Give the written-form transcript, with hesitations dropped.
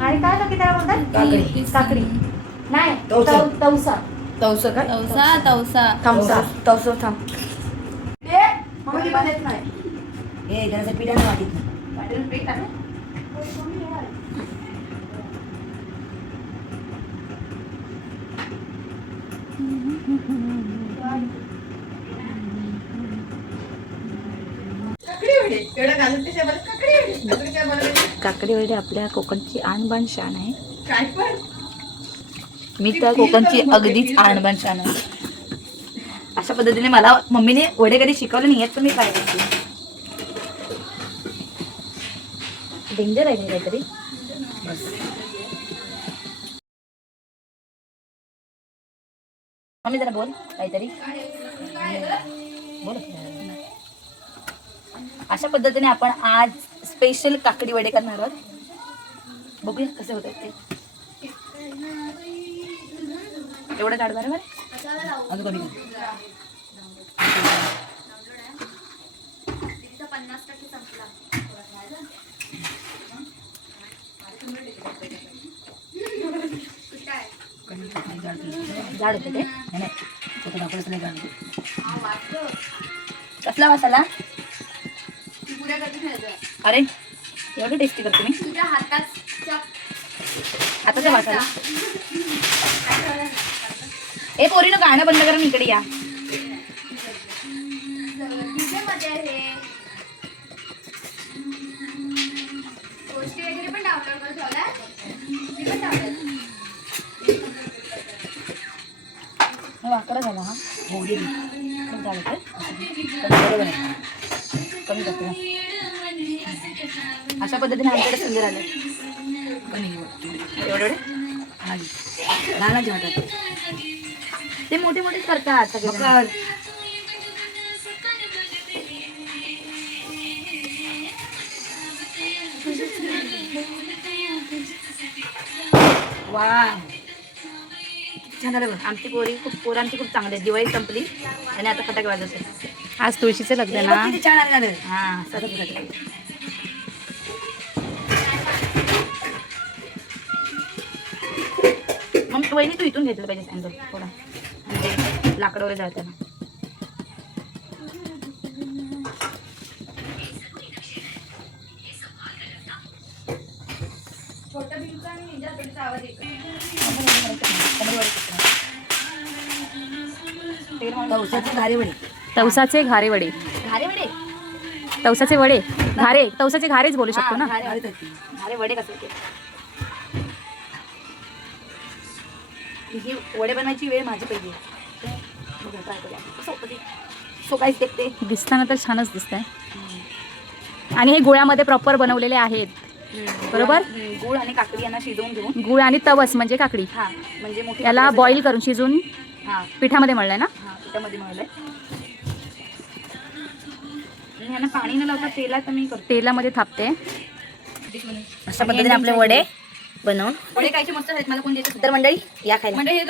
आणि काय नक्की त्याला बोलतात? काकडी. काकडी नाही, तवसा. तवसा. तवसा काय? तवसा. तवसा थांब. ते मग ती बनत नाही. हे जरासं पिठानं वाटीत. वाटेल पीठ आहे. काकडी वडे आपल्या कोकणची आणबाण शान आहे. काय पण मी तर कोकणची अगदीच आणबाण शान आहे. अशा पद्धतीने मला मम्मीने वडे कधी शिकवले नाही आहेत, पण मी काय करते. डेंजर आहे काहीतरी. मम्मी जरा बोल काहीतरी बोल. अशा पद्धतीने आपण आज स्पेशल काकडी वडे करणार आहोत. बघूया कसे होत आहेत ते. एवढं झाड बरोबर अजून कमी झाड होते ते. नाही तो दाखवलंच नाही गाणं. कसला मसाला? अरे एवढं टेस्टी करते मी. तुझ्या हाताच्या आताचा मसाला. ए पोरीनं गाणं बंद करून इकडे या. मध्ये हे गोष्टी वगैरे पण डाउनलोड करून ठेवलाय. मी पण डाउनलोड वाकडा झाला हा. हो दे. खूप झालं ते. बरोबर आहे. कमी करते ना. अशा पद्धतीने आमच्याकडे सुंदर आलं. कमी एवढे लहानाचे वाटत. ते मोठे मोठेच करतात सगळे. मकर. वा छान झालं बघ. आमची पोरांची खूप चांगली आहे. दिवाळी संपली आणि आता फटाके वाजवते. आज तुळशीचं लग्न हे ना. बघ किती छान आलं झालं. हा सगळं फटाके. मग वहिनी तू इथून घेतलं पाहिजे अँगल थोडा, म्हणजे लाकडावर जाताना. छोटं बिलचं आणि निंजा तुमचा आवाज येतो. तवसाची घारेवडी. तवसाचे घारे वडे. घारे वडे. तवसाचे वडे घारे. तवसाचे घारेच बोलू शकतो ना. घारे वडे कसे होते. ही वडे बनवायची वेळ माझी पहिली आहे. बघा ट्राय करूया कसं होतं ते. सो काय ते दिसताना तर छानच दिसतंय. आणि हे गुळामध्ये प्रॉपर बनवलेले आहेत बरोबर. गुळ आणि काकडी यांना शिजवून घेऊन. गुळ आणि तवस म्हणजे काकडी हा म्हणजे मोठी याला काकडी बॉईल करून शिजून हा पिठामध्ये मळलंय ना. हा पिठामध्ये मळलंय. आणि यांना पाणी न लावता तेलात मी करते. तेलामध्ये थापते. अशा पद्धतीने आपले वडे बनवून. वडे खायचे मस्त आहेत. मला कोण द्यायचं तर मंडळी या खायला. म्हणजे हे